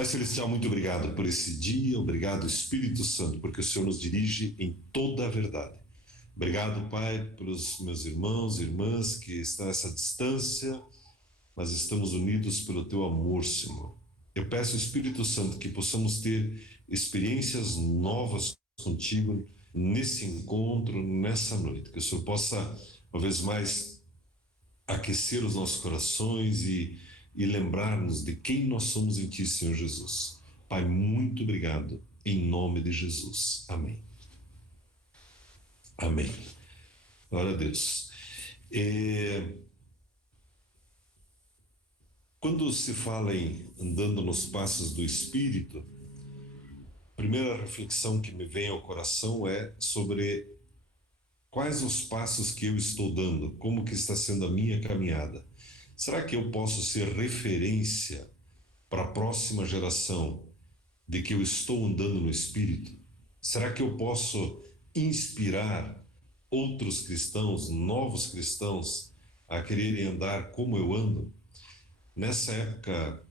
Pai Celestial, muito obrigado por esse dia, obrigado Espírito Santo, porque o Senhor nos dirige em toda a verdade. Obrigado, Pai, pelos meus irmãos e irmãs que estão a essa distância, mas estamos unidos pelo Teu amor, Senhor. Eu peço, Espírito Santo, que possamos ter experiências novas contigo nesse encontro, nessa noite, que o Senhor possa, uma vez mais, aquecer os nossos corações e lembrar-nos de quem nós somos em Ti, Senhor Jesus. Pai, muito obrigado, em nome de Jesus. Amém. Amém. Glória a Deus. Quando se fala em andando nos passos do Espírito, a primeira reflexão que me vem ao coração é sobre quais os passos que eu estou dando, como que está sendo a minha caminhada. Será que eu posso ser referência para a próxima geração de que eu estou andando no Espírito? Será que eu posso inspirar outros cristãos, novos cristãos, a quererem andar como eu ando? Nessa época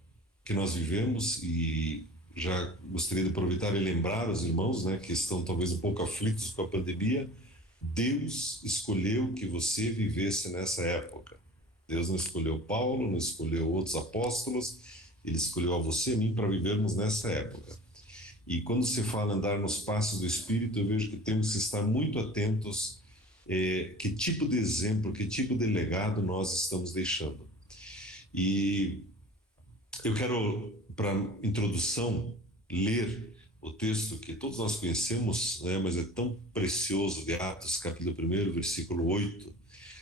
que nós vivemos, e já gostaria de aproveitar e lembrar os irmãos, né, que estão talvez um pouco aflitos com a pandemia, Deus escolheu que você vivesse nessa época. Deus não escolheu Paulo, não escolheu outros apóstolos, Ele escolheu a você e a mim para vivermos nessa época. E quando se fala andar nos passos do Espírito, eu vejo que temos que estar muito atentos que tipo de exemplo, que tipo de legado nós estamos deixando. E eu quero, para introdução, ler o texto que todos nós conhecemos, né, mas é tão precioso, de Atos, capítulo 1, versículo 8.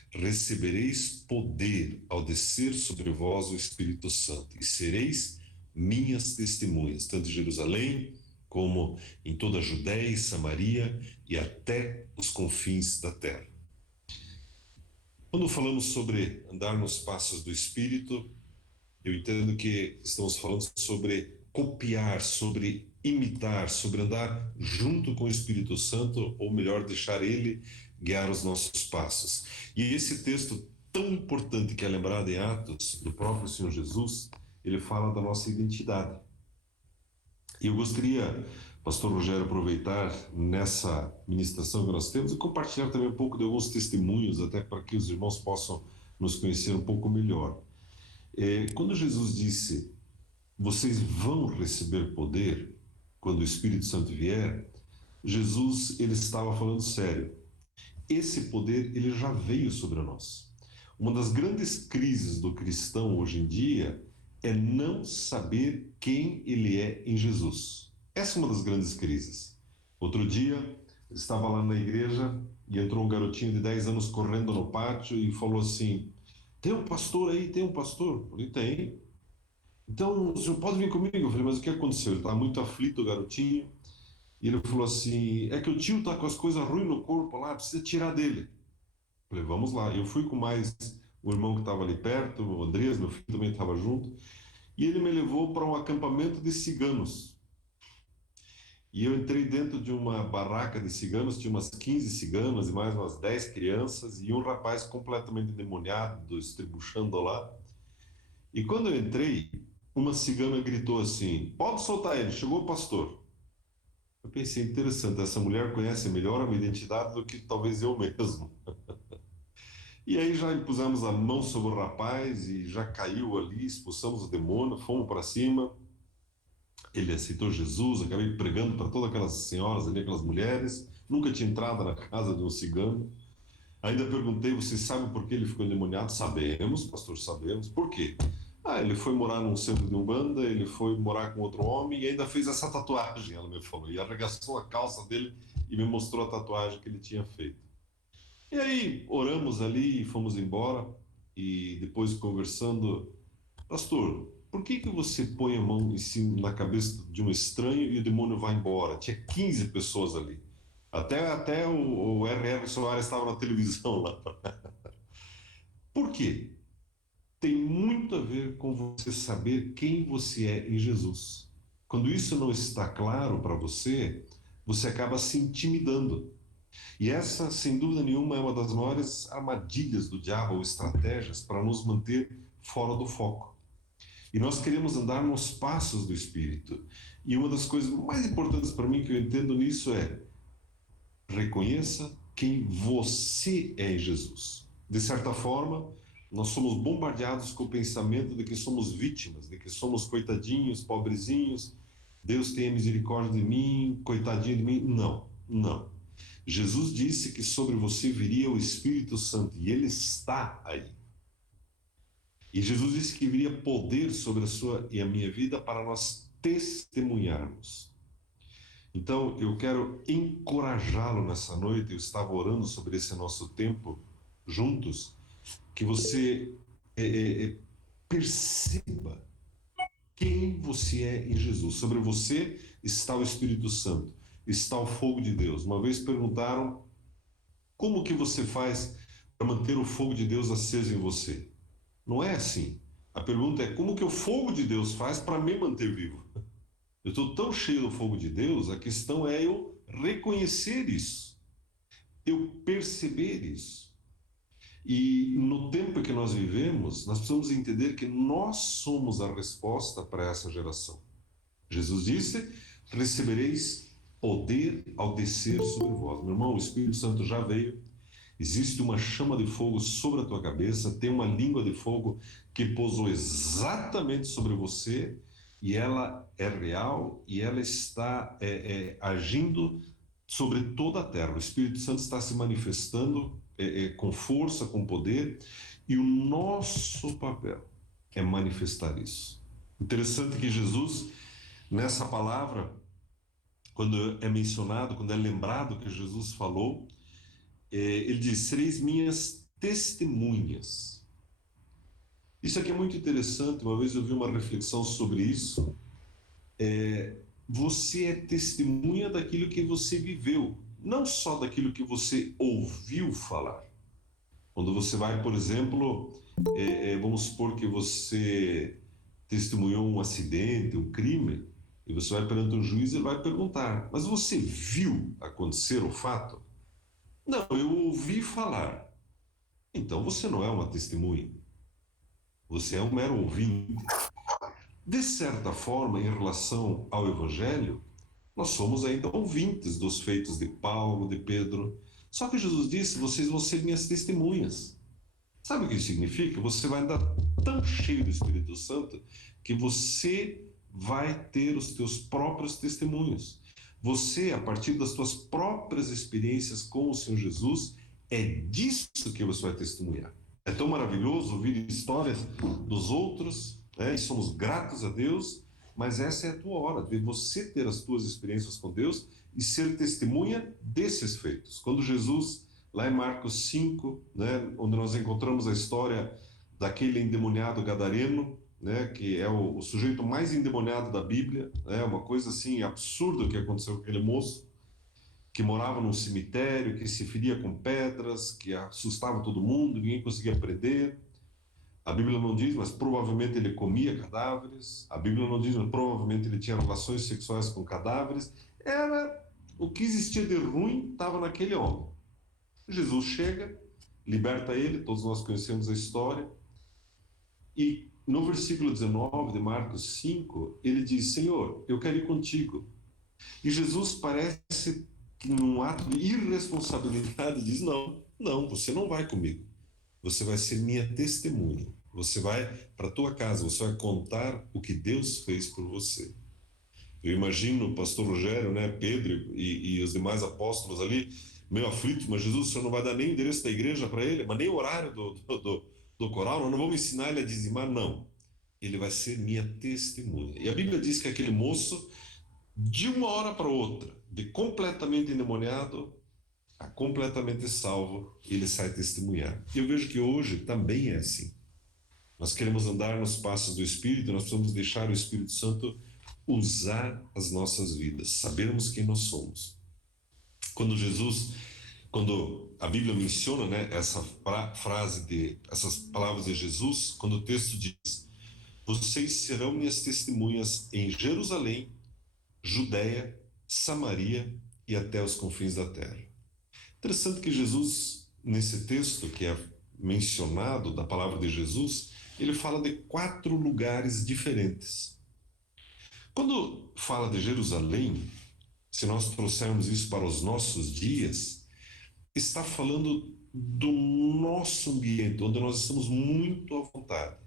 Recebereis poder ao descer sobre vós o Espírito Santo, e sereis minhas testemunhas, tanto em Jerusalém, como em toda a Judéia e Samaria, e até os confins da terra. Quando falamos sobre andar nos passos do Espírito, eu entendo que estamos falando sobre copiar, sobre imitar, sobre andar junto com o Espírito Santo, ou melhor, deixar Ele guiar os nossos passos. E esse texto tão importante que é lembrado em Atos, do próprio Senhor Jesus, ele fala da nossa identidade. E eu gostaria, pastor Rogério, aproveitar nessa ministração que nós temos e compartilhar também um pouco de alguns testemunhos, até para que os irmãos possam nos conhecer um pouco melhor. Quando Jesus disse, vocês vão receber poder quando o Espírito Santo vier, Jesus, ele estava falando sério. Esse poder, ele já veio sobre nós. Uma das grandes crises do cristão hoje em dia é não saber quem ele é em Jesus. Essa é uma das grandes crises. Outro dia, eu estava lá na igreja e entrou um garotinho de 10 anos correndo no pátio e falou assim, tem um pastor aí, tem um pastor? Eu falei, tem. Então, o senhor pode vir comigo? Eu falei, mas o que aconteceu? Ele estava muito aflito, o garotinho, e ele falou assim, é que o tio está com as coisas ruins no corpo lá, precisa tirar dele. Eu falei, vamos lá. Eu fui com mais o irmão que estava ali perto, o Andrés, meu filho também estava junto, e ele me levou para um acampamento de ciganos. E eu entrei dentro de uma barraca de ciganos, tinha umas 15 ciganas e mais umas 10 crianças, e um rapaz completamente endemoniado, estribuchando lá. E quando eu entrei, uma cigana gritou assim, pode soltar ele, chegou o pastor. Eu pensei, interessante, essa mulher conhece melhor a minha identidade do que talvez eu mesmo. E aí já impusemos a mão sobre o rapaz e já caiu ali, expulsamos o demônio, fomos para cima. Ele aceitou Jesus, acabei pregando para todas aquelas senhoras ali, aquelas mulheres. Nunca tinha entrado na casa de um cigano. Ainda perguntei, vocês sabem por que ele ficou endemoniado? Sabemos, pastor, sabemos. Por quê? Ele foi morar num centro de Umbanda, ele foi morar com outro homem e ainda fez essa tatuagem, ela me falou. E arregaçou a calça dele e me mostrou a tatuagem que ele tinha feito. E aí, oramos ali e fomos embora. E depois conversando, pastor, por que você põe a mão em cima, na cabeça de um estranho e o demônio vai embora? Tinha 15 pessoas ali. Até o R.R. Soares estava na televisão lá. Por quê? Tem muito a ver com você saber quem você é em Jesus. Quando isso não está claro para você, você acaba se intimidando. E essa, sem dúvida nenhuma, é uma das maiores armadilhas do diabo ou estratégias para nos manter fora do foco. E nós queremos andar nos passos do Espírito. E uma das coisas mais importantes para mim que eu entendo nisso é: reconheça quem você é em Jesus. De certa forma, nós somos bombardeados com o pensamento de que somos vítimas, de que somos coitadinhos, pobrezinhos, Deus tenha misericórdia de mim, coitadinho de mim. Não, não. Jesus disse que sobre você viria o Espírito Santo e ele está aí. E Jesus disse que viria poder sobre a sua e a minha vida para nós testemunharmos. Então, eu quero encorajá-lo nessa noite. Eu estava orando sobre esse nosso tempo juntos, que você perceba quem você é em Jesus. Sobre você está o Espírito Santo, está o fogo de Deus. Uma vez perguntaram como que você faz para manter o fogo de Deus aceso em você. Não é assim. A pergunta é como que o fogo de Deus faz para me manter vivo. Eu estou tão cheio do fogo de Deus, a questão é eu reconhecer isso, eu perceber isso. E no tempo que nós vivemos, nós precisamos entender que nós somos a resposta para essa geração. Jesus disse: recebereis poder ao descer sobre vós. Meu irmão, o Espírito Santo já veio, existe uma chama de fogo sobre a tua cabeça, tem uma língua de fogo que pousou exatamente sobre você, e ela é real e ela está agindo sobre toda a terra. O Espírito Santo está se manifestando com força, com poder, e o nosso papel é manifestar isso. Interessante que Jesus, nessa palavra, quando é mencionado, quando é lembrado que Jesus falou, ele diz: sereis minhas testemunhas. Isso aqui é muito interessante. Uma vez eu vi uma reflexão sobre isso. Você é testemunha daquilo que você viveu, não só daquilo que você ouviu falar. Quando você vai, por exemplo, vamos supor que você testemunhou um acidente, um crime, e você vai perante um juiz e ele vai perguntar: mas você viu acontecer o fato? Não, eu ouvi falar. Então você não é uma testemunha. Você é um mero ouvinte. De certa forma, em relação ao Evangelho, nós somos ainda ouvintes dos feitos de Paulo, de Pedro. Só que Jesus disse: vocês vão ser minhas testemunhas. Sabe o que isso significa? Você vai andar tão cheio do Espírito Santo que você vai ter os teus próprios testemunhos. Você, a partir das tuas próprias experiências com o Senhor Jesus, é disso que você vai testemunhar. É tão maravilhoso ouvir histórias dos outros, e somos gratos a Deus, mas essa é a tua hora, de você ter as tuas experiências com Deus e ser testemunha desses feitos. Quando Jesus, lá em Marcos 5, onde nós encontramos a história daquele endemoniado gadareno, que é o sujeito mais endemoniado da Bíblia, uma coisa assim absurda que aconteceu com aquele moço, que morava num cemitério, que se feria com pedras, que assustava todo mundo, ninguém conseguia prender. A Bíblia não diz, mas provavelmente ele comia cadáveres. A Bíblia não diz, mas provavelmente ele tinha relações sexuais com cadáveres. Era o que existia de ruim, estava naquele homem. Jesus chega, liberta ele, todos nós conhecemos a história, e no versículo 19 de Marcos 5, ele diz: Senhor, eu quero ir contigo. E Jesus parece que num ato de irresponsabilidade diz: não, não, você não vai comigo. Você vai ser minha testemunha. Você vai para a tua casa, você vai contar o que Deus fez por você. Eu imagino o pastor Rogério, Pedro e os demais apóstolos ali, meio aflitos: mas Jesus, o senhor não vai dar nem o endereço da igreja para ele, mas nem o horário do coral, nós não vamos ensinar ele a dizimar, não. Ele vai ser minha testemunha. E a Bíblia diz que aquele moço, de uma hora para outra, de completamente endemoniado a completamente salvo, ele sai testemunhar. E eu vejo que hoje também é assim. Nós queremos andar nos passos do Espírito, nós precisamos deixar o Espírito Santo usar as nossas vidas, sabermos quem nós somos. Quando a Bíblia menciona, essa frase essas palavras de Jesus, quando o texto diz: vocês serão minhas testemunhas em Jerusalém, Judeia, Samaria e até os confins da terra. Interessante que Jesus, nesse texto que é mencionado da palavra de Jesus, ele fala de 4 lugares diferentes. Quando fala de Jerusalém, se nós trouxermos isso para os nossos dias, está falando do nosso ambiente, onde nós estamos muito à vontade.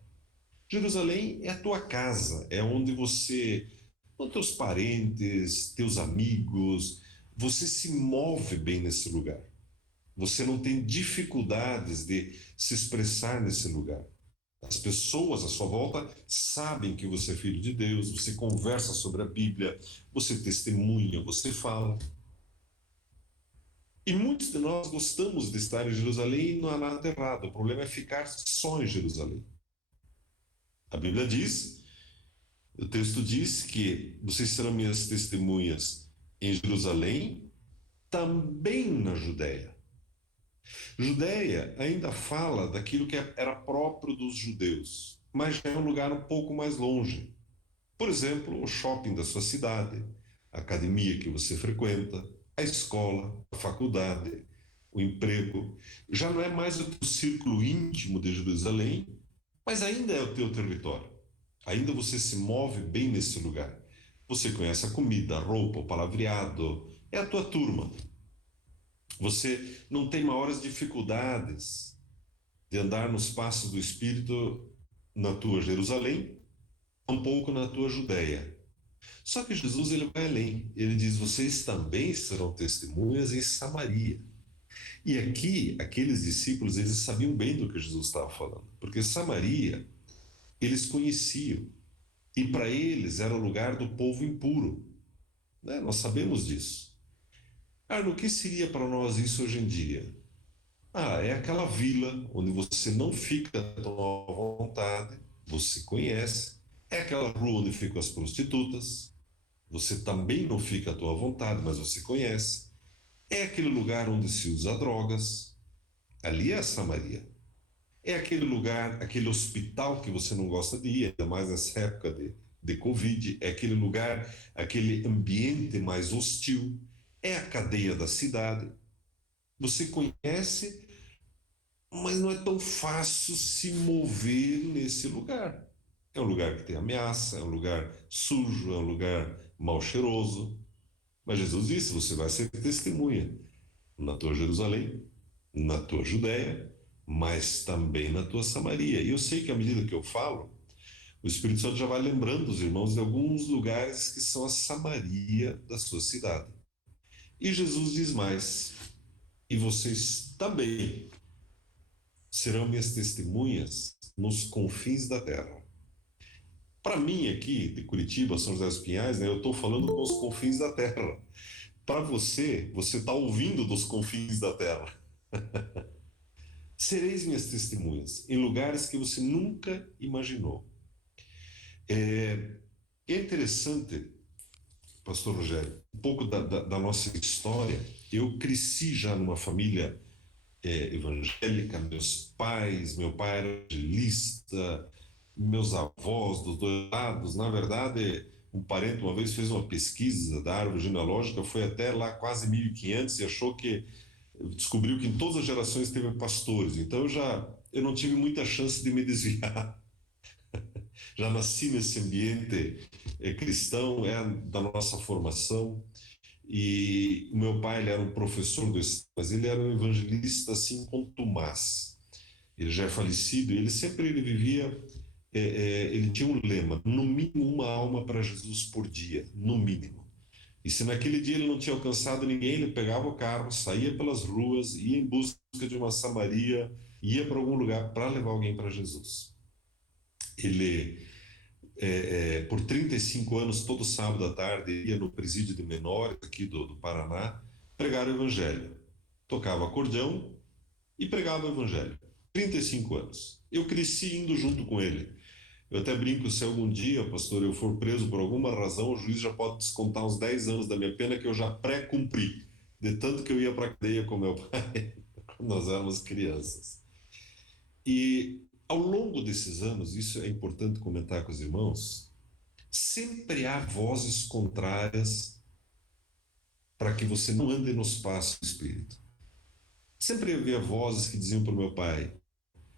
Jerusalém é a tua casa, é onde você, com teus parentes, teus amigos, você se move bem nesse lugar. Você não tem dificuldades de se expressar nesse lugar. As pessoas à sua volta sabem que você é filho de Deus, você conversa sobre a Bíblia, você testemunha, você fala. E muitos de nós gostamos de estar em Jerusalém e não há nada errado. O problema é ficar só em Jerusalém. A Bíblia diz, o texto diz que vocês serão minhas testemunhas em Jerusalém, também na Judéia. Judéia ainda fala daquilo que era próprio dos judeus, mas já é um lugar um pouco mais longe. Por exemplo, o shopping da sua cidade, a academia que você frequenta, a escola, a faculdade, o emprego. Já não é mais o teu círculo íntimo de Jerusalém, mas ainda é o teu território. Ainda você se move bem nesse lugar. Você conhece a comida, a roupa, o palavreado, é a tua turma. Você não tem maiores dificuldades de andar nos passos do Espírito na tua Jerusalém, um pouco na tua Judéia. Só que Jesus ele vai além. Ele diz: vocês também serão testemunhas em Samaria. E aqui, aqueles discípulos, eles sabiam bem do que Jesus estava falando, porque Samaria, eles conheciam. E para eles era o lugar do povo impuro. Né? Nós sabemos disso. No que seria para nós isso hoje em dia? É aquela vila onde você não fica tão à vontade, você conhece. É aquela rua onde ficam as prostitutas, você também não fica à tua vontade, mas você conhece. É aquele lugar onde se usa drogas, ali é a Samaria. É aquele lugar, aquele hospital que você não gosta de ir, ainda mais nessa época de Covid. É aquele lugar, aquele ambiente mais hostil. É a cadeia da cidade. Você conhece, mas não é tão fácil se mover nesse lugar. É um lugar que tem ameaça, é um lugar sujo, é um lugar mal cheiroso. Mas Jesus disse: você vai ser testemunha na tua Jerusalém, na tua Judéia, mas também na tua Samaria. E eu sei que à medida que eu falo, o Espírito Santo já vai lembrando os irmãos de alguns lugares que são a Samaria da sua cidade. E Jesus diz mais: e vocês também serão minhas testemunhas nos confins da terra. Para mim aqui, de Curitiba, São José dos Pinhais, né, eu estou falando com os confins da terra. Para você, você está ouvindo dos confins da terra. Sereis minhas testemunhas em lugares que você nunca imaginou. É interessante, Pastor Rogério, um pouco da nossa história. Eu cresci já numa família evangélica, meus pais, meu pai era evangelista, meus avós dos dois lados. Na verdade, um parente uma vez fez uma pesquisa da árvore genealógica, foi até lá quase 1500 e achou que descobriu que em todas as gerações teve pastores. Então eu não tive muita chance de me desviar. Já nasci nesse ambiente cristão, é da nossa formação. E o meu pai, ele era um professor do Estado, mas ele era um evangelista assim contumaz. Ele já é falecido e ele vivia, ele tinha um lema: no mínimo uma alma para Jesus por dia, no mínimo. E se naquele dia ele não tinha alcançado ninguém, ele pegava o carro, saía pelas ruas, ia em busca de uma Samaria, ia para algum lugar para levar alguém para Jesus. Ele, por 35 anos, todo sábado à tarde, ia no presídio de menores aqui do Paraná pregar o evangelho. Tocava acordeão e pregava o evangelho. 35 anos. Eu cresci indo junto com ele. Eu até brinco: se algum dia, pastor, eu for preso por alguma razão, o juiz já pode descontar uns 10 anos da minha pena que eu já pré-cumpri, de tanto que eu ia para a cadeia com meu pai quando nós éramos crianças. E ao longo desses anos, isso é importante comentar com os irmãos, sempre há vozes contrárias para que você não ande nos passos do Espírito. Sempre havia vozes que diziam para o meu pai: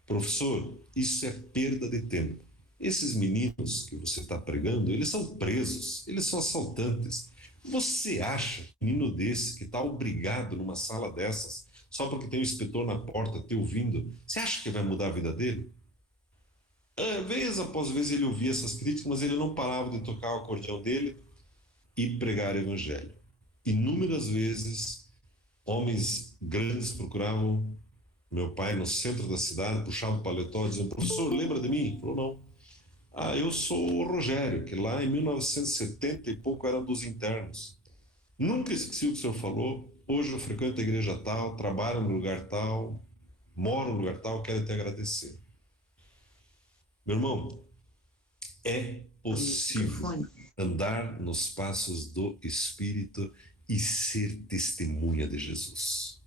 Professor, isso é perda de tempo. Esses meninos que você está pregando, eles são presos, eles são assaltantes. Você acha que um menino desse, que está obrigado numa sala dessas, só porque tem um inspetor na porta te ouvindo, você acha que vai mudar a vida dele? Vez após vez ele ouvia essas críticas, mas ele não parava de tocar o acordeão dele e pregar o evangelho. Inúmeras vezes, homens grandes procuravam meu pai no centro da cidade, puxava o paletó e dizia: professor, lembra de mim? Ele falou: não. Ah, eu sou o Rogério, que lá em 1970 e pouco era dos internos. Nunca esqueci o que o senhor falou. Hoje eu frequento a igreja tal, trabalho no lugar tal, moro no lugar tal, quero te agradecer. Meu irmão, é possível andar nos passos do Espírito e ser testemunha de Jesus.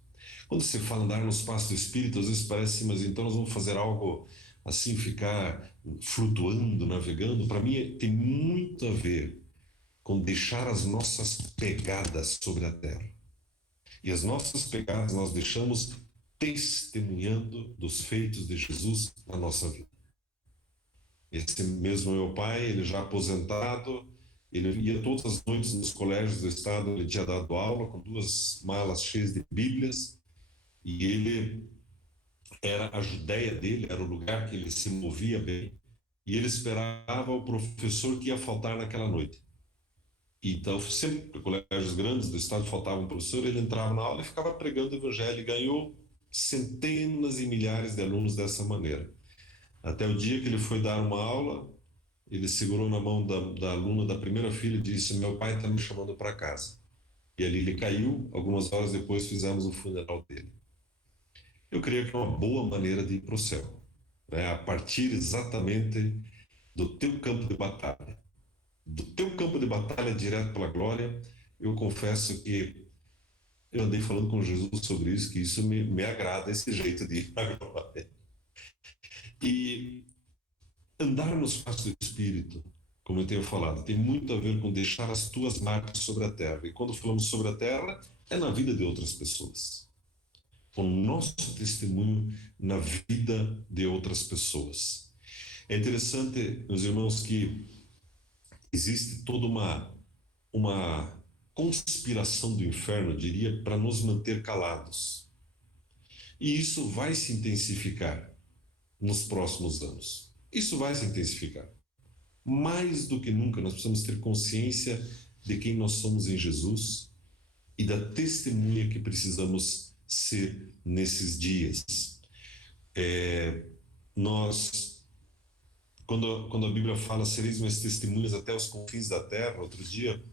Quando você fala andar nos passos do Espírito, às vezes parece assim, mas então nós vamos fazer algo assim, ficar flutuando, navegando. Para mim, tem muito a ver com deixar as nossas pegadas sobre a terra. E as nossas pegadas nós deixamos testemunhando dos feitos de Jesus na nossa vida. Esse mesmo meu pai, ele já aposentado, ele ia todas as noites nos colégios do estado, ele tinha dado aula com 2 malas cheias de Bíblias, e ele era a Judéia dele, era o lugar que ele se movia bem, e ele esperava o professor que ia faltar naquela noite. Então, sempre colégios grandes do estado faltava um professor, ele entrava na aula e ficava pregando o evangelho, e ganhou centenas e milhares de alunos dessa maneira. Até o dia que ele foi dar uma aula, ele segurou na mão da aluna da primeira filha e disse: meu pai está me chamando para casa. E ali ele caiu, algumas horas depois fizemos o funeral dele. Eu creio que é uma boa maneira de ir para o céu, né? A partir exatamente do teu campo de batalha. Do teu campo de batalha direto para a glória, eu confesso que eu andei falando com Jesus sobre isso, que isso me agrada, esse jeito de ir para a glória. E andar nos passos do Espírito, como eu tenho falado, tem muito a ver com deixar as tuas marcas sobre a terra. E quando falamos sobre a terra, é na vida de outras pessoas. O nosso testemunho na vida de outras pessoas. É interessante, meus irmãos, que existe toda uma conspiração do inferno, eu diria, para nos manter calados. E isso vai se intensificar nos próximos anos. Isso vai se intensificar. Mais do que nunca, nós precisamos ter consciência de quem nós somos em Jesus e da testemunha que precisamos ser nesses dias. Nós, quando a Bíblia fala sereis minhas testemunhas até os confins da terra, outro dia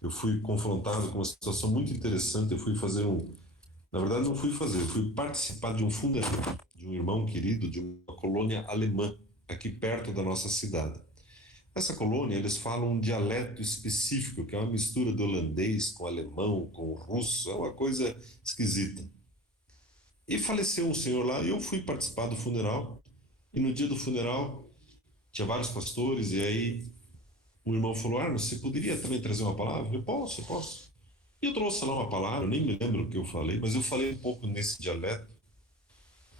eu fui confrontado com uma situação muito interessante. Eu fui fazer na verdade não fui fazer, eu fui participar de um funeral de um irmão querido de uma colônia alemã aqui perto da nossa cidade. Essa colônia, eles falam um dialeto específico, que é uma mistura do holandês com alemão, com russo, é uma coisa esquisita. E faleceu um senhor lá, e eu fui participar do funeral, e no dia do funeral tinha vários pastores, e aí um irmão falou: você poderia também trazer uma palavra? Eu falei: posso. E eu trouxe lá uma palavra, eu nem me lembro o que eu falei, mas eu falei um pouco nesse dialeto,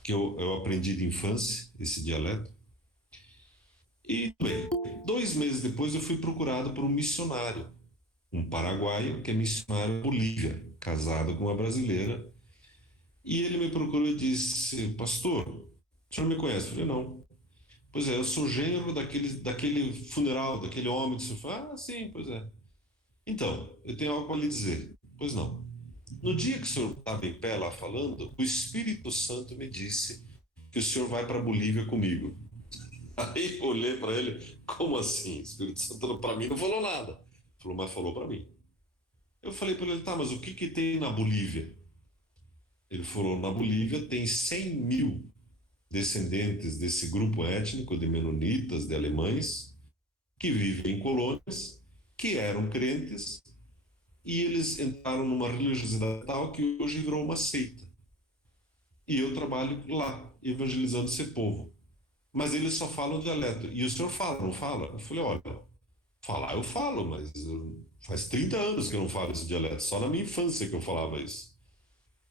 que eu aprendi de infância, esse dialeto. E, bem, 2 meses depois eu fui procurado por um missionário, um paraguaio que é missionário na Bolívia, casado com uma brasileira. E ele me procurou e disse: pastor, o senhor me conhece? Eu falei: não. Pois é, eu sou genro daquele funeral, daquele homem que o senhor falou. Ah, sim, pois é. Então, eu tenho algo para lhe dizer. Pois não. No dia que o senhor estava em pé lá falando, o Espírito Santo me disse que o senhor vai para a Bolívia comigo. Aí eu olhei para ele: como assim? O Espírito Santo para mim não falou nada. Falou: mas falou para mim. Eu falei para ele: tá, mas o que que tem na Bolívia? Ele falou: na Bolívia tem 100 mil descendentes desse grupo étnico de menonitas, de alemães, que vivem em colônias, que eram crentes, e eles entraram numa religiosidade tal que hoje virou uma seita. E eu trabalho lá, evangelizando esse povo. Mas eles só falam dialeto. E o senhor fala, não fala? Eu falei: olha, falar eu falo, mas faz 30 anos que eu não falo esse dialeto, só na minha infância que eu falava isso.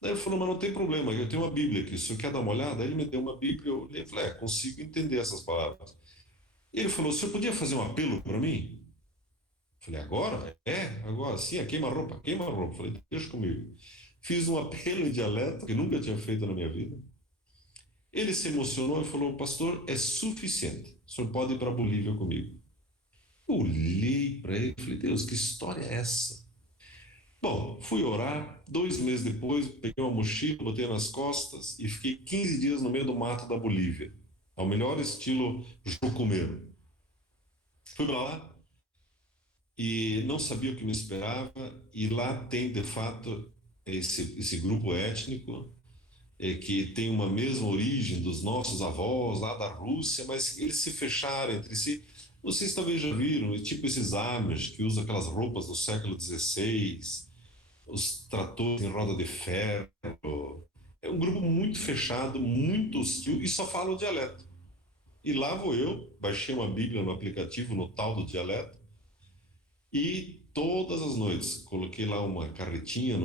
Daí ele falou, mas não tem problema, eu tenho uma Bíblia aqui, o senhor quer dar uma olhada? Aí ele me deu uma Bíblia, eu li e falei, consigo entender essas palavras. E ele falou, o senhor podia fazer um apelo para mim? Eu falei, agora? Agora, sim, queima-roupa, queima-roupa. Falei, deixa comigo. Fiz um apelo em dialeto, que nunca tinha feito na minha vida. Ele se emocionou e falou, pastor, é suficiente, o senhor pode ir para a Bolívia comigo. Eu olhei para ele e falei, Deus, que história é essa? Bom, fui orar, 2 meses depois, peguei uma mochila, botei nas costas e fiquei 15 dias no meio do mato da Bolívia, ao melhor estilo jucumeiro. Fui para lá e não sabia o que me esperava, e lá tem, de fato, esse grupo étnico que tem uma mesma origem dos nossos avós lá da Rússia, mas eles se fecharam entre si. Vocês talvez já viram, tipo esses Amish que usam aquelas roupas do século XVI, os tratores em roda de ferro. É um grupo muito fechado, muito hostil e só fala o dialeto. E lá vou eu, baixei uma Bíblia no aplicativo, no tal do dialeto, e todas as noites coloquei lá uma carretinha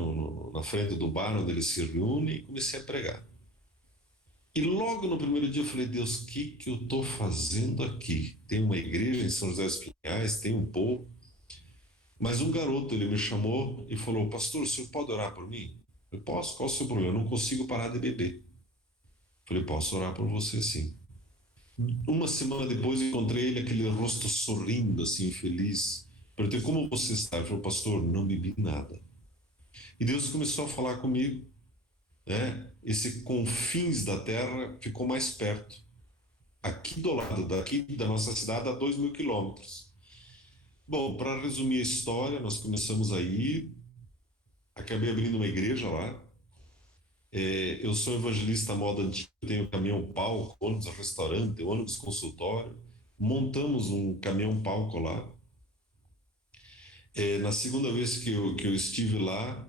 na frente do bar onde eles se reúnem e comecei a pregar. E logo no primeiro dia eu falei, Deus, o que que eu estou fazendo aqui? Tem uma igreja em São José dos Pinhais, tem um povo, mas um garoto, ele me chamou e falou, pastor, o senhor pode orar por mim? Eu posso, qual o seu problema? Eu não consigo parar de beber. Eu falei, posso orar por você sim. Uma semana depois encontrei ele, aquele rosto sorrindo, assim, feliz. Perguntei, como você está? Ele falou, pastor, não bebi nada. E Deus começou a falar comigo, né? Esse confins da terra ficou mais perto. Aqui do lado, daqui da nossa cidade, a 2.000 quilômetros. Bom, para resumir a história, nós começamos a ir, acabei abrindo uma igreja lá. Eu sou evangelista à moda antiga, tenho caminhão-palco, ônibus-restaurante, ônibus-consultório. Montamos um caminhão-palco lá. Na segunda vez que eu estive lá,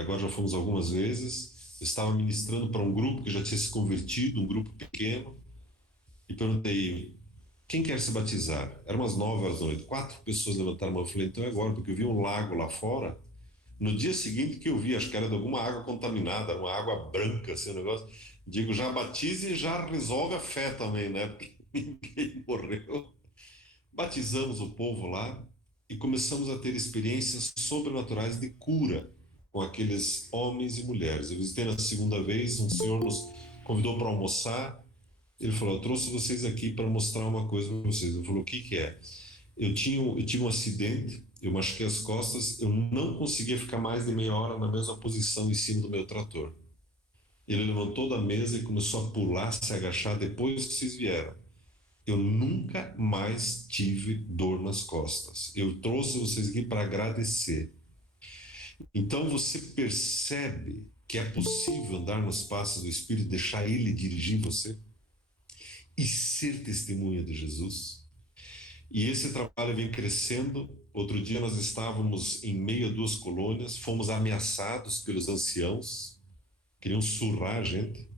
agora já fomos algumas vezes, eu estava ministrando para um grupo que já tinha se convertido, um grupo pequeno, e perguntei, quem quer se batizar? Eram umas 9 horas da noite, 4 pessoas levantaram a mão. Eu falei, então é agora, porque eu vi um lago lá fora. No dia seguinte que eu vi, acho que era de alguma água contaminada, uma água branca, assim, um negócio. Digo, já batize e já resolve a fé também, né? Porque ninguém morreu. Batizamos o povo lá e começamos a ter experiências sobrenaturais de cura com aqueles homens e mulheres. Eu visitei na segunda vez, um senhor nos convidou para almoçar. Ele falou, eu trouxe vocês aqui para mostrar uma coisa para vocês. Eu falei, o que que é? Eu tive um acidente, eu machuquei as costas, eu não conseguia ficar mais de meia hora na mesma posição em cima do meu trator. Ele levantou da mesa e começou a pular, se agachar depois que vocês vieram. Eu nunca mais tive dor nas costas. Eu trouxe vocês aqui para agradecer. Então você percebe que é possível andar nos passos do Espírito, deixar Ele dirigir você e ser testemunha de Jesus? E esse trabalho vem crescendo. Outro dia nós estávamos em meio a 2 colônias, fomos ameaçados pelos anciãos, queriam surrar a gente.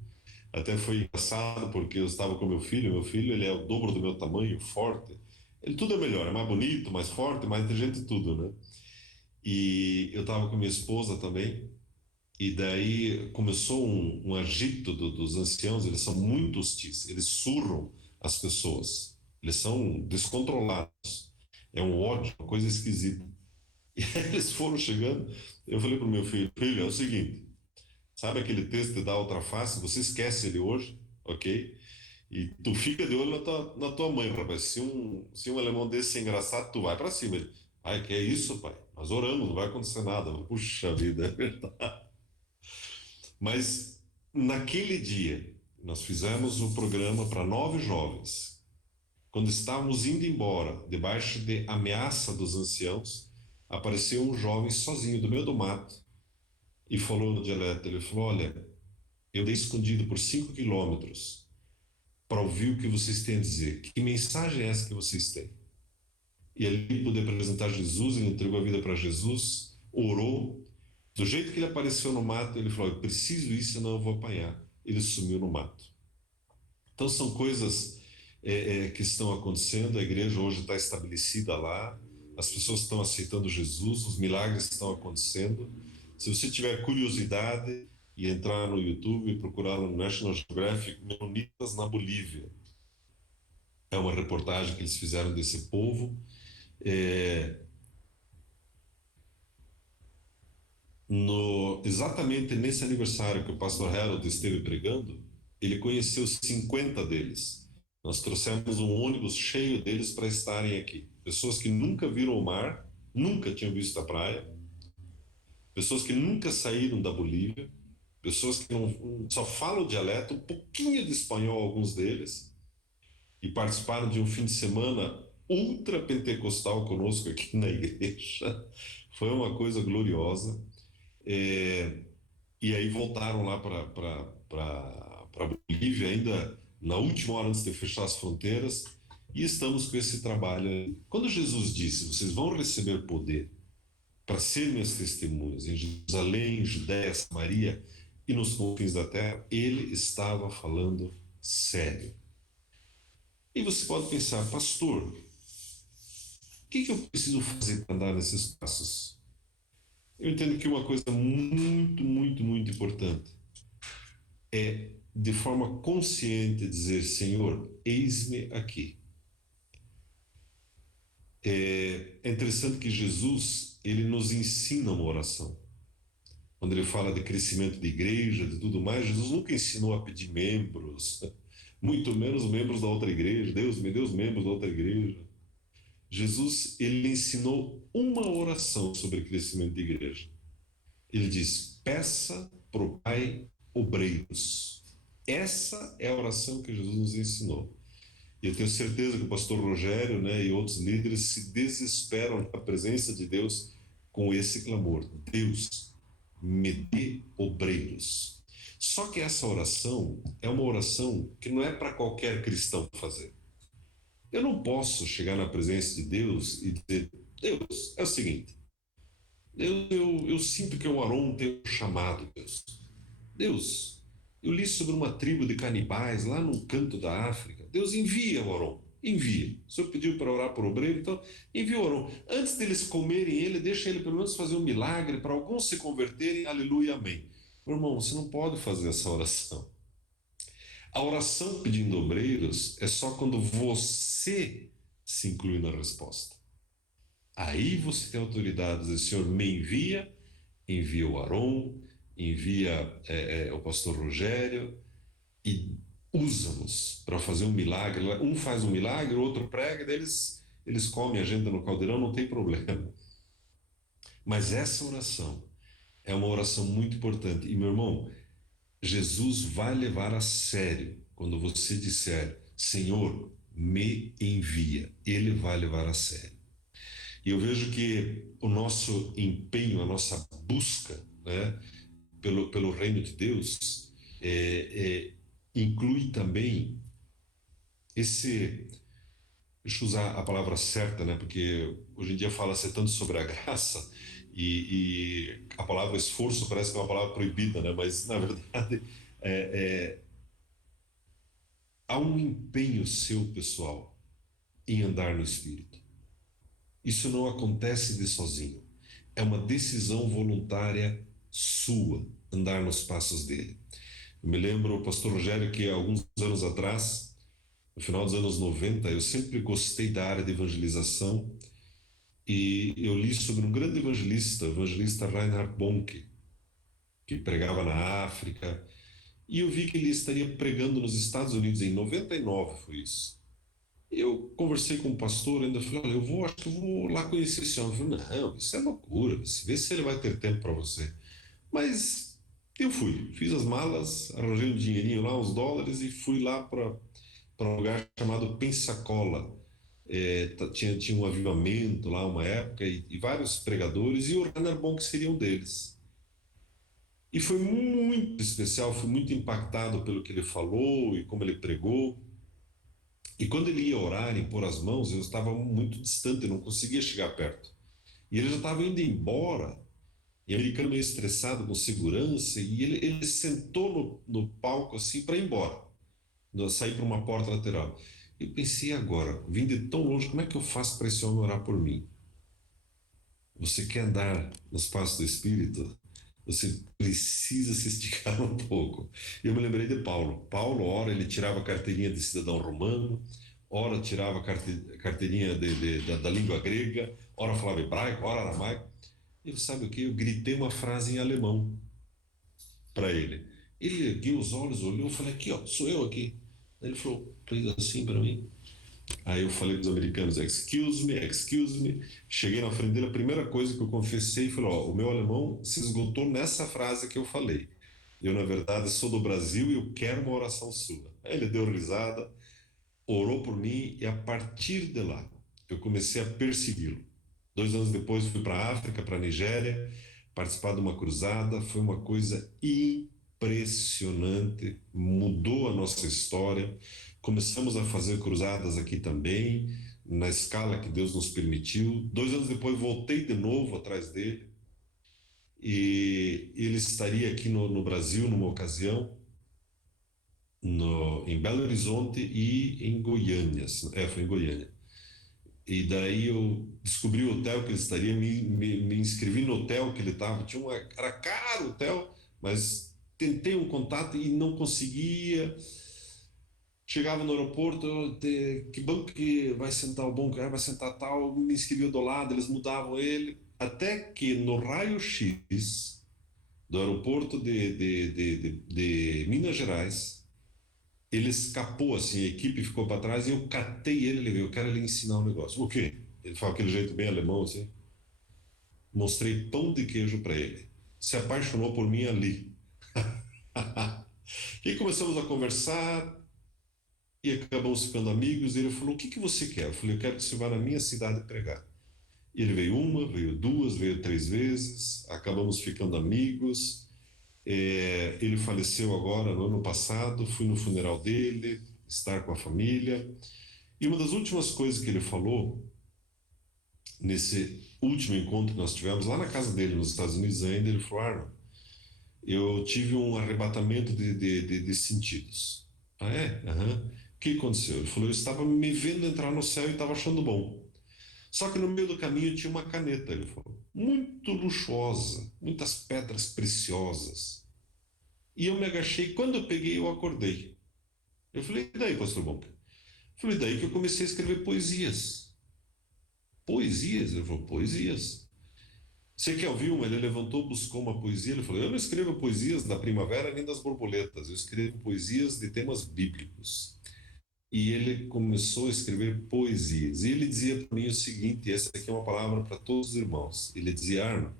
Até foi engraçado porque eu estava com meu filho ele é o dobro do meu tamanho, forte. Ele tudo é melhor, é mais bonito, mais forte, mais inteligente, tudo, né? E eu estava com minha esposa também, e daí começou um agito dos anciãos, eles são muito hostis, eles surram as pessoas, eles são descontrolados, é um ódio, uma coisa esquisita. E aí eles foram chegando, eu falei para o meu filho, filho, é o seguinte, sabe aquele texto de da outra face, você esquece ele hoje, ok? E tu fica de olho na tua mãe, rapaz, se um alemão desse é engraçado, tu vai para cima. Ele, ai, que é isso, pai? Nós oramos, não vai acontecer nada. Puxa vida, é verdade. Mas naquele dia, nós fizemos o programa para 9 jovens. Quando estávamos indo embora, debaixo de ameaça dos anciãos, apareceu um jovem sozinho do meio do mato e falou no dialeto. Ele falou: olha, eu dei escondido por 5 quilômetros para ouvir o que vocês têm a dizer. Que mensagem é essa que vocês têm? E ali poder apresentar Jesus, ele entregou a vida para Jesus, orou. Do jeito que ele apareceu no mato, ele falou: eu preciso isso, senão eu vou apanhar. Ele sumiu no mato. Então são coisas que estão acontecendo. A igreja hoje está estabelecida lá, as pessoas estão aceitando Jesus, os milagres estão acontecendo. Se você tiver curiosidade e entrar no YouTube e procurar no National Geographic Menonitas na Bolívia. É uma reportagem que eles fizeram desse povo. É, exatamente nesse aniversário que o pastor Harold esteve pregando, ele conheceu 50 deles. Nós trouxemos um ônibus cheio deles para estarem aqui. Pessoas que nunca viram o mar, nunca tinham visto a praia, pessoas que nunca saíram da Bolívia, pessoas que só falam dialeto, um pouquinho de espanhol, alguns deles, e participaram de um fim de semana ultra pentecostal conosco aqui na igreja. Foi uma coisa gloriosa. É, e aí voltaram lá para Bolívia, ainda na última hora antes de fechar as fronteiras, e estamos com esse trabalho. Quando Jesus disse: vocês vão receber poder para ser minhas testemunhas em Jerusalém, Judéia, Samaria e nos confins da terra, ele estava falando sério. E você pode pensar: pastor, o que eu preciso fazer para andar nesses passos? Eu entendo que uma coisa muito, muito, muito importante é, de forma consciente, dizer: Senhor, eis-me aqui. É interessante que Jesus, ele nos ensina uma oração. Quando ele fala de crescimento de igreja, de tudo mais, Jesus nunca ensinou a pedir membros, muito menos membros da outra igreja. Deus me deu os membros da outra igreja. Jesus, ele ensinou uma oração sobre crescimento de igreja. Ele diz: peça para o Pai obreiros. Essa é a oração que Jesus nos ensinou. E eu tenho certeza que o pastor Rogério, né, e outros líderes se desesperam na presença de Deus com esse clamor: Deus, me dê obreiros. Só que essa oração é uma oração que não é para qualquer cristão fazer. Eu não posso chegar na presença de Deus e dizer: Deus, é o seguinte, eu sinto que o Aron tem um chamado, Deus. Deus, eu li sobre uma tribo de canibais lá no canto da África. Deus, envia o Aron, envia. O Senhor pediu para orar por obreiro, então envia o Aron. Antes deles comerem ele, deixa ele pelo menos fazer um milagre para alguns se converterem, aleluia, amém. Meu irmão, você não pode fazer essa oração. A oração pedindo obreiros é só quando você se inclui na resposta. Aí você tem autoridade de dizer: Senhor, me envia, envia o Aron, envia o pastor Rogério e usa-nos para fazer um milagre. Um faz um milagre, o outro prega, daí eles comem a gente no caldeirão, não tem problema. Mas essa oração é uma oração muito importante. E, meu irmão, Jesus vai levar a sério quando você disser: Senhor, me envia. Ele vai levar a sério. E eu vejo que o nosso empenho, a nossa busca, né, pelo reino de Deus, inclui também esse, deixa eu usar a palavra certa, né, porque hoje em dia fala-se tanto sobre a graça e a palavra esforço parece que é uma palavra proibida, né, mas na verdade há um empenho seu, pessoal, em andar no Espírito. Isso não acontece de sozinho. É uma decisão voluntária sua, andar nos passos dele. Eu me lembro, o pastor Rogério, que alguns anos atrás, no final dos anos 90, eu sempre gostei da área de evangelização e eu li sobre um grande evangelista, o evangelista Reinhard Bonnke, que pregava na África, e eu vi que ele estaria pregando nos Estados Unidos em 99, foi isso. Eu conversei com o pastor, ainda falei: olha, acho que eu vou lá conhecer esse homem. Eu falei: não, isso é loucura, vê se ele vai ter tempo para você. Mas eu fui, fiz as malas, arranjei um dinheirinho lá, uns dólares, e fui lá para um lugar chamado Pensacola. Tinha um avivamento lá uma época, e vários pregadores, e o Rainer Bonk seria um deles. E foi muito especial, fui muito impactado pelo que ele falou e como ele pregou. E quando ele ia orar e pôr as mãos, eu estava muito distante, não conseguia chegar perto. E ele já estava indo embora, e o americano meio estressado com segurança, e ele sentou no palco assim para ir embora, sair para uma porta lateral. Eu pensei: agora, vim de tão longe, como é que eu faço para esse homem orar por mim? Você quer andar nos passos do Espírito? você precisa se esticar um pouco. Eu me lembrei de Paulo. Paulo, ora, ele tirava a carteirinha de cidadão romano, ora tirava a carteirinha da língua grega, ora falava hebraico, ora aramaico. E sabe o que? Eu gritei uma frase em alemão para ele. Ele ergueu os olhos, olhou, eu falei, aqui, ó, sou eu aqui. Ele falou, fez assim para mim. Aí eu falei para os americanos, excuse me, excuse me. Cheguei na frente dele, a primeira coisa que eu confessei foi, ó, o meu alemão se esgotou nessa frase que eu falei. Eu, na verdade, sou do Brasil e eu quero uma oração sua. Aí ele deu risada, orou por mim e a partir de lá eu comecei a persegui-lo. 2 anos depois fui para a África, para a Nigéria, participar de uma cruzada. Foi uma coisa impressionante, mudou a nossa história. Começamos a fazer cruzadas aqui também, na escala que Deus nos permitiu. 2 anos depois voltei de novo atrás dele e ele estaria aqui no Brasil numa ocasião, em Belo Horizonte e em Goiânia. Foi em Goiânia. E daí eu descobri o hotel que ele estaria, me inscrevi no hotel que ele estava. Era caro o hotel, mas tentei um contato e não conseguia. Chegava no aeroporto, que banco que vai sentar o banco? Vai sentar tal, me inscrevia do lado, eles mudavam ele. Até que no raio-x do aeroporto de Minas Gerais, ele escapou assim, a equipe ficou para trás e eu catei ele, levei, eu quero ele ensinar um negócio. O quê? Ele fala aquele jeito bem alemão assim. Mostrei pão de queijo para ele. Se apaixonou por mim ali. E começamos a conversar e acabamos ficando amigos. E ele falou: o que você quer? Eu falei: eu quero que você vá na minha cidade pregar. E ele veio uma, veio duas, veio 3 vezes. Acabamos ficando amigos. Ele faleceu agora no ano passado. Fui no funeral dele, estar com a família. E uma das últimas coisas que ele falou nesse último encontro que nós tivemos lá na casa dele nos Estados Unidos ainda, ele falou: Arno, eu tive um arrebatamento de sentidos. Ah, é? Aham. O que aconteceu? Ele falou: eu estava me vendo entrar no céu e estava achando bom. Só que no meio do caminho tinha uma caneta, ele falou, muito luxuosa, muitas pedras preciosas. E eu me agachei, quando eu peguei, eu acordei. Eu falei: e daí, pastor Bonca? Falei: daí que eu comecei a escrever poesias. Poesias? Ele falou: poesias. Você quer ouvir uma? Ele levantou, buscou uma poesia. Ele falou: eu não escrevo poesias da primavera nem das borboletas, eu escrevo poesias de temas bíblicos. E ele começou a escrever poesias. E ele dizia para mim o seguinte: essa aqui é uma palavra para todos os irmãos. Ele dizia: Arno,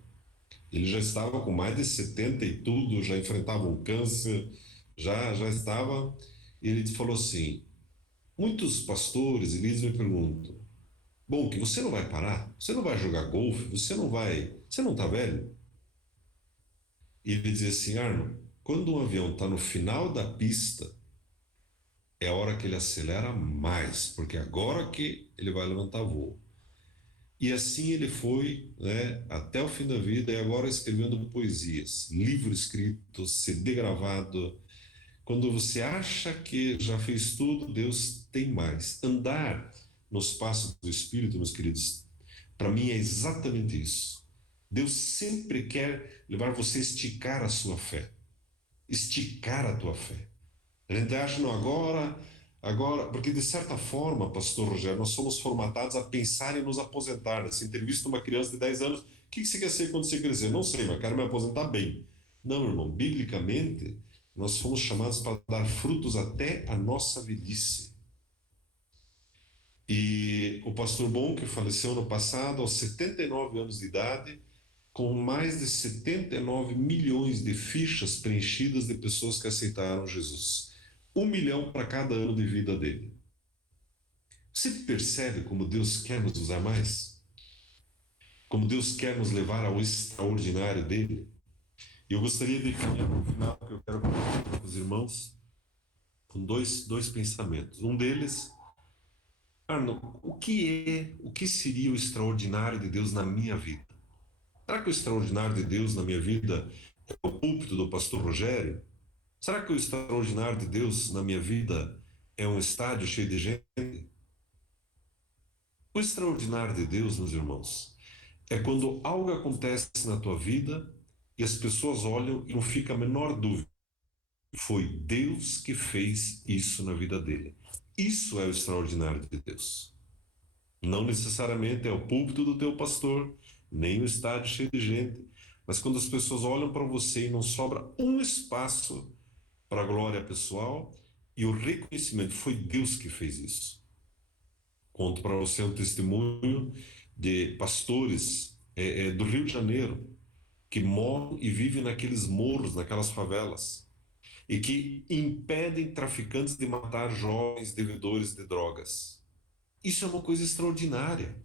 ele já estava com mais de 70 e tudo, já enfrentava um câncer, já estava. Ele falou assim: muitos pastores e líderes me perguntam, bom, que você não vai parar? Você não vai jogar golfe? Você não vai. Você não está velho? E ele dizia assim: Arno, quando um avião está no final da pista, é a hora que ele acelera mais, porque é agora que ele vai levantar voo. E assim ele foi, né, até o fim da vida, e agora escrevendo poesias, livro escrito, CD gravado. Quando você acha que já fez tudo, Deus tem mais. Andar nos passos do Espírito, meus queridos, para mim é exatamente isso. Deus sempre quer levar você a esticar a sua fé, esticar a tua fé. A gente acha, não, agora, porque de certa forma, pastor Rogério, nós somos formatados a pensar em nos aposentar. Né? Se entrevista uma criança de 10 anos, o que você quer ser quando você crescer? Não sei, mas quero me aposentar bem. Não, irmão, biblicamente, nós fomos chamados para dar frutos até a nossa velhice. E o pastor Bom, que faleceu no passado, aos 79 anos de idade, com mais de 79 milhões de fichas preenchidas de pessoas que aceitaram Jesus. 1 milhão para cada ano de vida dele. Você percebe como Deus quer nos usar mais? Como Deus quer nos levar ao extraordinário dele? E eu gostaria de definir no final que eu quero compartilhar com os irmãos com dois pensamentos. Um deles, Arno, o que seria o extraordinário de Deus na minha vida? Será que o extraordinário de Deus na minha vida é o púlpito do pastor Rogério? Será que o extraordinário de Deus na minha vida é um estádio cheio de gente? O extraordinário de Deus, meus irmãos, é quando algo acontece na tua vida e as pessoas olham e não fica a menor dúvida. Foi Deus que fez isso na vida dele. Isso é o extraordinário de Deus. Não necessariamente é o púlpito do teu pastor, nem o estádio cheio de gente, mas quando as pessoas olham para você e não sobra um espaço para a glória pessoal e o reconhecimento, foi Deus que fez isso. Conto para você um testemunho de pastores do Rio de Janeiro que moram e vivem naqueles morros, naquelas favelas, e que impedem traficantes de matar jovens devedores de drogas. Isso é uma coisa extraordinária.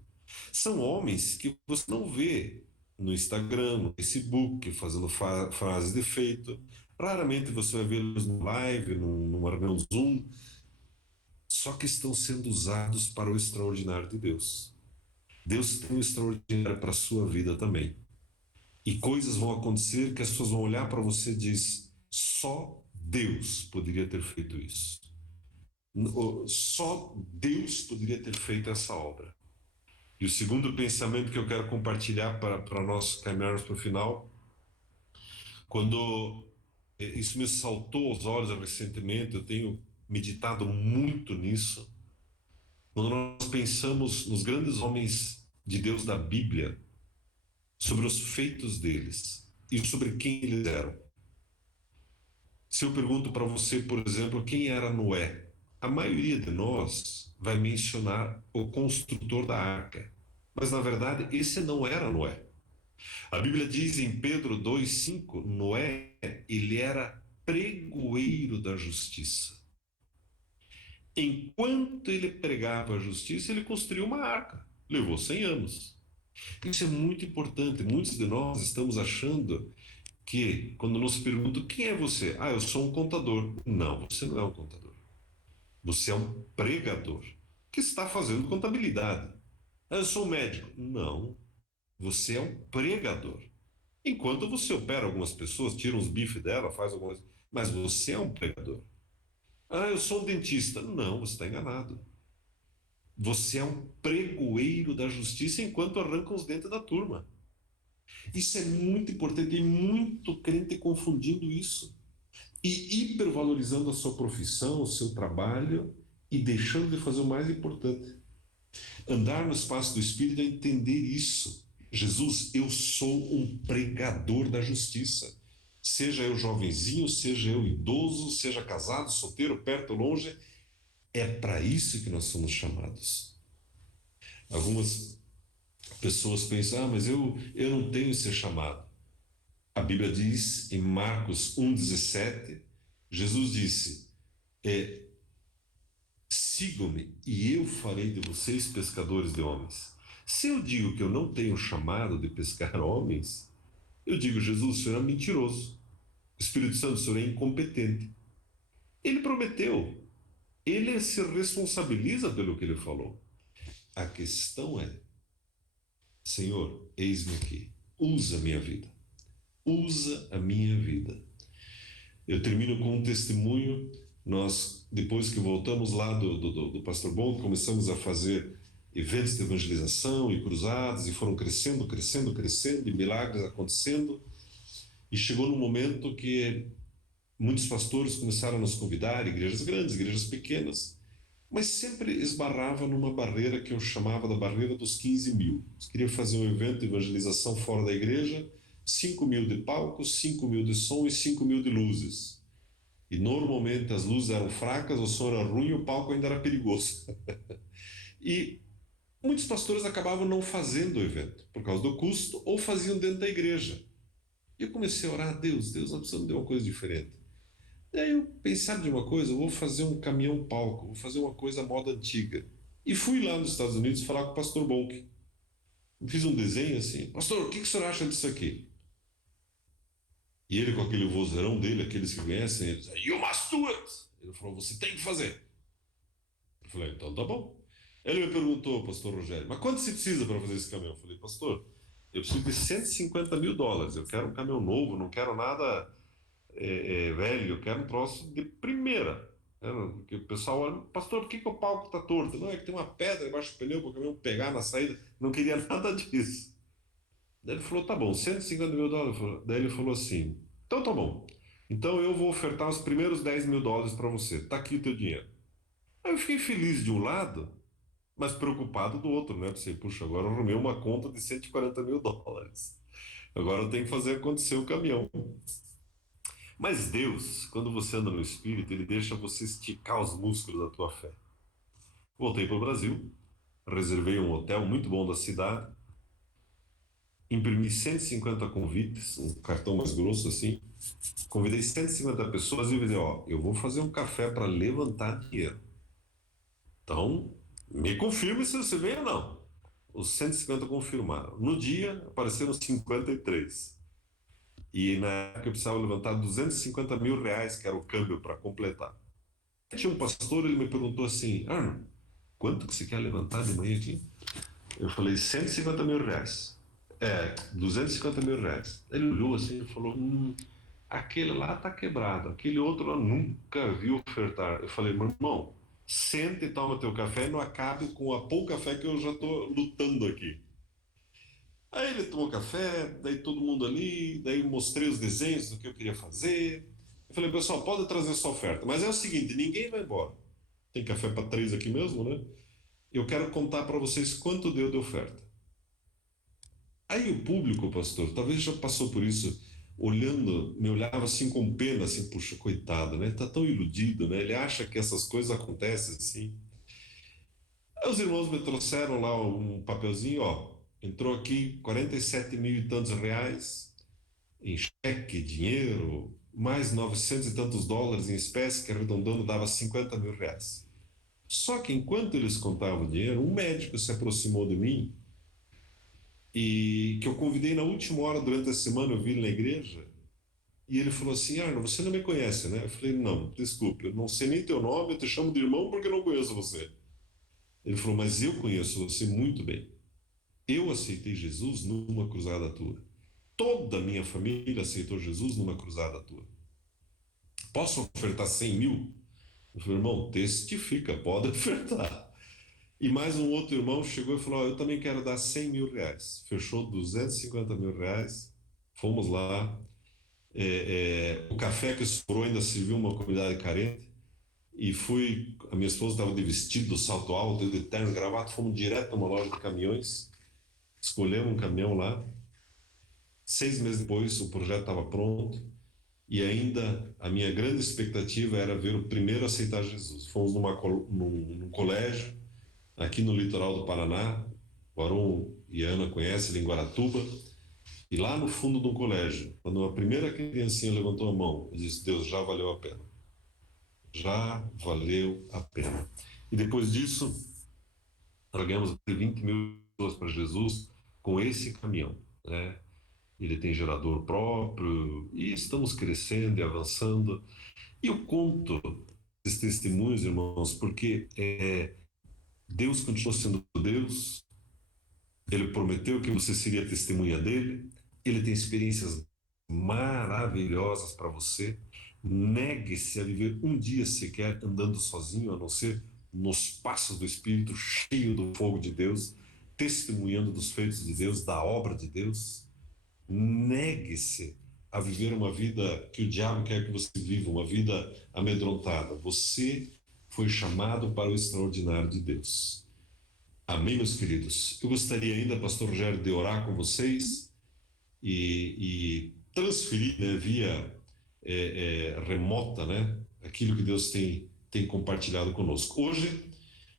São homens que você não vê no Instagram, no Facebook, fazendo frases de efeito. Raramente você vai vê-los no live, numa reunião Zoom, só que estão sendo usados para o extraordinário de Deus. Deus tem o extraordinário para a sua vida também. E coisas vão acontecer que as pessoas vão olhar para você e diz: só Deus poderia ter feito isso. Só Deus poderia ter feito essa obra. E o segundo pensamento que eu quero compartilhar para nós caminharmos para o final, quando isso me saltou aos olhos recentemente, eu tenho meditado muito nisso, quando nós pensamos nos grandes homens de Deus da Bíblia, sobre os feitos deles e sobre quem eles eram. Se eu pergunto para você, por exemplo, quem era Noé, a maioria de nós vai mencionar o construtor da arca. Mas, na verdade, esse não era Noé. A Bíblia diz em Pedro 2,5, Noé, ele era pregoeiro da justiça. Enquanto ele pregava a justiça, ele construiu uma arca. Levou 100 anos. Isso é muito importante. Muitos de nós estamos achando que, quando nos perguntam quem é você? Ah, eu sou um contador. Não, você não é um contador. Você é um pregador que está fazendo contabilidade. Ah, eu sou um médico. Não, você é um pregador. Enquanto você opera algumas pessoas, tira uns bifes dela, faz algumas... Mas você é um pregador. Ah, eu sou um dentista. Não, você está enganado. Você é um pregoeiro da justiça enquanto arranca os dentes da turma. Isso é muito importante, tem muito crente confundindo isso. E hipervalorizando a sua profissão, o seu trabalho e deixando de fazer o mais importante. Andar no espaço do Espírito é entender isso. Jesus, eu sou um pregador da justiça. Seja eu jovenzinho, seja eu idoso, seja casado, solteiro, perto ou longe, é para isso que nós somos chamados. Algumas pessoas pensam, mas eu não tenho esse chamado. A Bíblia diz em Marcos 1,17, Jesus disse, sigam-me e eu farei de vocês pescadores de homens. Se eu digo que eu não tenho chamado de pescar homens, eu digo, Jesus, o Senhor é mentiroso. O Espírito Santo, o Senhor é incompetente. Ele prometeu. Ele se responsabiliza pelo que ele falou. A questão é, Senhor, eis-me aqui. Usa a minha vida. Usa a minha vida. Eu termino com um testemunho. Nós, depois que voltamos lá do Pastor Bom, começamos a fazer eventos de evangelização e cruzadas, e foram crescendo, crescendo, crescendo, e milagres acontecendo. E chegou num momento que muitos pastores começaram a nos convidar, igrejas grandes, igrejas pequenas, mas sempre esbarrava numa barreira que eu chamava da barreira dos 15 mil. Eu queria fazer um evento de evangelização fora da igreja, 5 mil de palco, 5 mil de som e 5 mil de luzes. E normalmente as luzes eram fracas, o som era ruim e o palco ainda era perigoso. E muitos pastores acabavam não fazendo o evento, por causa do custo, ou faziam dentro da igreja. E eu comecei a orar a Deus, Deus, nós precisamos de uma coisa diferente. Daí eu pensava de uma coisa, eu vou fazer um caminhão-palco, vou fazer uma coisa à moda antiga. E fui lá nos Estados Unidos falar com o pastor Bonk. Fiz um desenho assim, pastor, o que o senhor acha disso aqui? E ele com aquele vozeirão dele, aqueles que conhecem, ele disse, you must do it! Ele falou, você tem que fazer. Eu falei, então tá bom. Ele me perguntou, pastor Rogério, mas quanto se precisa para fazer esse caminhão? Eu falei, pastor, eu preciso de US$150 mil, eu quero um caminhão novo, não quero nada velho, eu quero um troço de primeira. Né? Porque o pessoal olha, pastor, por que o palco está torto? Não, é que tem uma pedra embaixo do pneu para o caminhão pegar na saída. Não queria nada disso. Daí ele falou, tá bom, 150 mil dólares. Daí ele falou assim, então tá bom. Então eu vou ofertar os primeiros 10 mil dólares para você. Tá aqui o teu dinheiro. Aí eu fiquei feliz de um lado, mas preocupado do outro, né? Pensei, puxa, agora eu arrumei uma conta de 140 mil dólares. Agora eu tenho que fazer acontecer o caminhão. Mas Deus, quando você anda no Espírito, Ele deixa você esticar os músculos da tua fé. Voltei para o Brasil, reservei um hotel muito bom da cidade, imprimi 150 convites, um cartão mais grosso assim, convidei 150 pessoas e falei, ó, eu vou fazer um café para levantar dinheiro. Então, me confirme se você vem ou não. Os 150 confirmaram. No dia, apareceram 53. E na época eu precisava levantar 250 mil reais, que era o câmbio para completar. Tinha um pastor, ele me perguntou assim, Arno, quanto que você quer levantar de manhã aqui? Eu falei, 150 mil reais. 250 mil reais. Ele olhou assim e falou, aquele lá tá quebrado, aquele outro eu nunca vi ofertar. Eu falei, meu irmão, sente e toma teu café e não acabe com a pouca fé que eu já tô lutando aqui. Aí ele tomou café, daí todo mundo ali, daí mostrei os desenhos do que eu queria fazer. Eu falei, pessoal, pode trazer sua oferta, mas é o seguinte, ninguém vai embora. Tem café para três aqui mesmo, né? Eu quero contar para vocês quanto deu de oferta. Aí o público, pastor, talvez já passou por isso, olhando, me olhava assim com pena, assim, puxa, coitado, né? Tá tão iludido, né? Ele acha que essas coisas acontecem assim. Aí os irmãos me trouxeram lá um papelzinho, ó, entrou aqui 47 mil e tantos reais em cheque, dinheiro, mais 900 e tantos dólares em espécie, que arredondando dava 50 mil reais. Só que enquanto eles contavam o dinheiro, um médico se aproximou de mim e que eu convidei na última hora durante a semana, eu vi ele na igreja, e ele falou assim, Arno, você não me conhece, né? Eu falei, não, desculpe, eu não sei nem teu nome, eu te chamo de irmão porque eu não conheço você. Ele falou, mas eu conheço você muito bem. Eu aceitei Jesus numa cruzada tua. Toda a minha família aceitou Jesus numa cruzada tua. Posso ofertar 100 mil? Eu falei, irmão, testifica, pode ofertar. E mais um outro irmão chegou e falou, eu também quero dar 100 mil reais. Fechou 250 mil reais, fomos lá. O café que sobrou ainda serviu uma comunidade carente. E fui, a minha esposa estava de vestido, salto alto, de terno, gravata, fomos direto numa loja de caminhões, escolhemos um caminhão lá. 6 meses depois, o projeto estava pronto. E ainda a minha grande expectativa era ver o primeiro a aceitar Jesus. Fomos num colégio, aqui no litoral do Paraná, o Aron e a Ana conhecem, ali em Guaratuba, e lá no fundo de um colégio, quando a primeira criancinha levantou a mão, eu disse, Deus, já valeu a pena. Já valeu a pena. E depois disso, nós ganhamos 20 mil pessoas para Jesus com esse caminhão, né? Ele tem gerador próprio e estamos crescendo e avançando. E eu conto esses testemunhos, irmãos, porque Deus continua sendo Deus, Ele prometeu que você seria testemunha dele, Ele tem experiências maravilhosas para você. Negue-se a viver um dia sequer andando sozinho, a não ser nos passos do Espírito, cheio do fogo de Deus, testemunhando dos feitos de Deus, da obra de Deus. Negue-se a viver uma vida que o diabo quer que você viva, uma vida amedrontada. Você foi chamado para o extraordinário de Deus. Amém, meus queridos? Eu gostaria ainda, Pastor Rogério, de orar com vocês e transferir, né, via remota, né, aquilo que Deus tem compartilhado conosco. Hoje,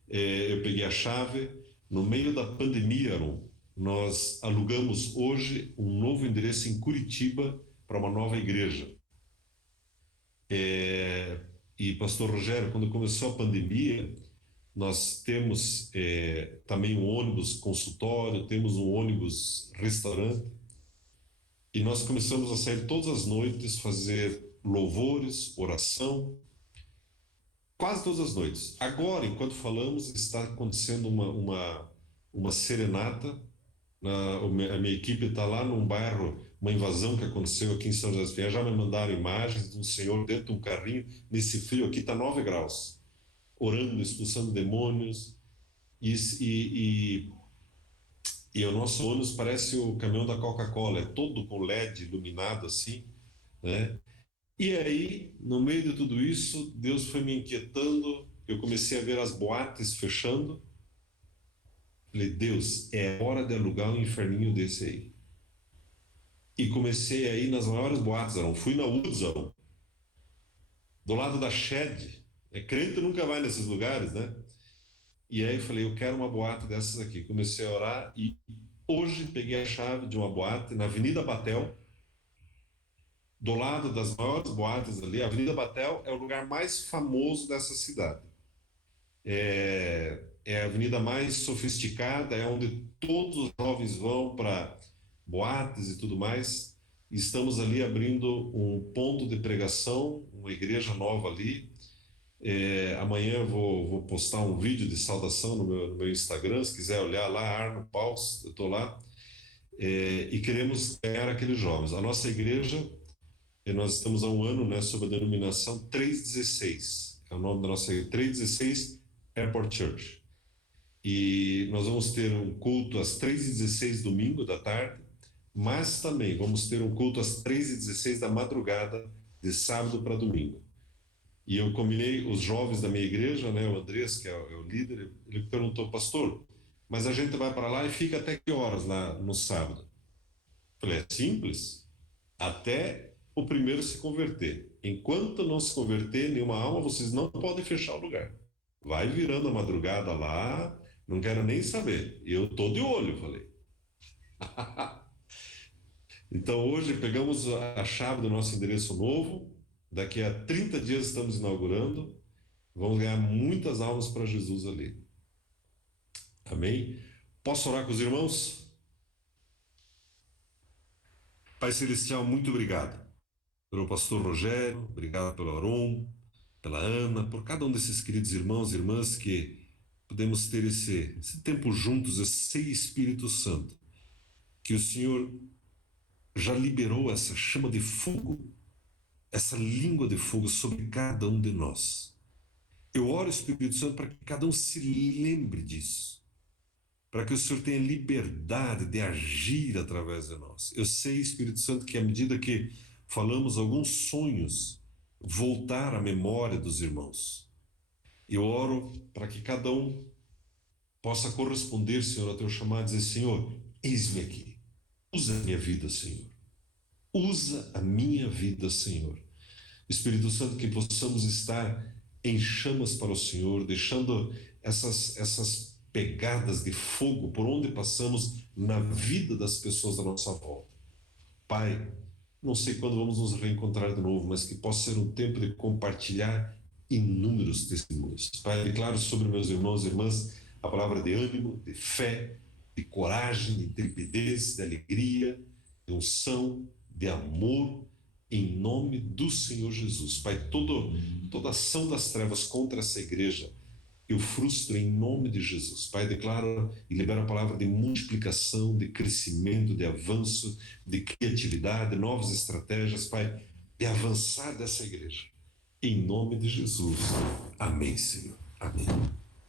eu peguei a chave, no meio da pandemia, Aaron, nós alugamos hoje um novo endereço em Curitiba para uma nova igreja. E, Pastor Rogério, quando começou a pandemia, nós temos também um ônibus consultório, temos um ônibus restaurante, e nós começamos a sair todas as noites, fazer louvores, oração, quase todas as noites. Agora, enquanto falamos, está acontecendo uma serenata. A minha equipe está lá num bairro, uma invasão que aconteceu aqui em São José dos Pinhais. Já me mandaram imagens de um senhor dentro de um carrinho, nesse frio aqui, está 9 graus, orando, expulsando demônios. E, e, E o nosso ônibus parece o caminhão da Coca-Cola, é todo com LED iluminado assim, né? E aí, no meio de tudo isso, Deus foi me inquietando, eu comecei a ver as boates fechando. Falei, Deus, é hora de alugar um inferninho desse aí. E comecei a ir nas maiores boates, não. Fui na Woodson, do lado da Shed. É, crente nunca vai nesses lugares, né? E aí eu falei, eu quero uma boate dessas aqui. Comecei a orar e hoje peguei a chave de uma boate na Avenida Batel, do lado das maiores boates ali. A Avenida Batel é o lugar mais famoso dessa cidade. É a avenida mais sofisticada, é onde todos os jovens vão para boates e tudo mais. Estamos ali abrindo um ponto de pregação, uma igreja nova ali. Amanhã eu vou postar um vídeo de saudação no meu Instagram, se quiser olhar lá, Arno Paus, eu estou lá. E queremos ganhar aqueles jovens. A nossa igreja, nós estamos há um ano, né, sob a denominação 316. É o nome da nossa igreja, 316 Airport Church. E nós vamos ter um culto às 3h16 domingo da tarde, mas também vamos ter um culto às 3h16 da madrugada, de sábado para domingo. E eu combinei os jovens da minha igreja, né, o Andrés, que é o líder, ele perguntou, pastor, mas a gente vai para lá e fica até que horas lá no sábado? Eu falei, é simples, até o primeiro se converter. Enquanto não se converter nenhuma alma, vocês não podem fechar o lugar. Vai virando a madrugada lá, não quero nem saber. Eu tô de olho, falei. Então hoje pegamos a chave do nosso endereço novo, daqui a 30 dias estamos inaugurando, vamos ganhar muitas almas para Jesus ali. Amém? Posso orar com os irmãos? Pai Celestial, muito obrigado pelo pastor Rogério, obrigado pelo Aron, pela Ana, por cada um desses queridos irmãos e irmãs que podemos ter esse tempo juntos. Eu sei, Espírito Santo, que o Senhor já liberou essa chama de fogo, essa língua de fogo sobre cada um de nós. Eu oro, Espírito Santo, para que cada um se lembre disso, para que o Senhor tenha liberdade de agir através de nós. Eu sei, Espírito Santo, que à medida que falamos alguns sonhos, voltar à memória dos irmãos. Eu oro para que cada um possa corresponder, Senhor, ao teu chamado e dizer, Senhor, eis-me aqui. Usa a minha vida, Senhor. Usa a minha vida, Senhor. Espírito Santo, que possamos estar em chamas para o Senhor, deixando essas pegadas de fogo por onde passamos na vida das pessoas à nossa volta. Pai, não sei quando vamos nos reencontrar de novo, mas que possa ser um tempo de compartilhar inúmeros testemunhos. Pai, declaro sobre meus irmãos e irmãs a palavra de ânimo, de fé, de coragem, de intrepidez, de alegria, de unção, de amor, em nome do Senhor Jesus. Pai, toda ação das trevas contra essa igreja, eu frustro em nome de Jesus. Pai, declaro e libero a palavra de multiplicação, de crescimento, de avanço, de criatividade, novas estratégias, Pai, de avançar dessa igreja. Em nome de Jesus. Amém, Senhor. Amém.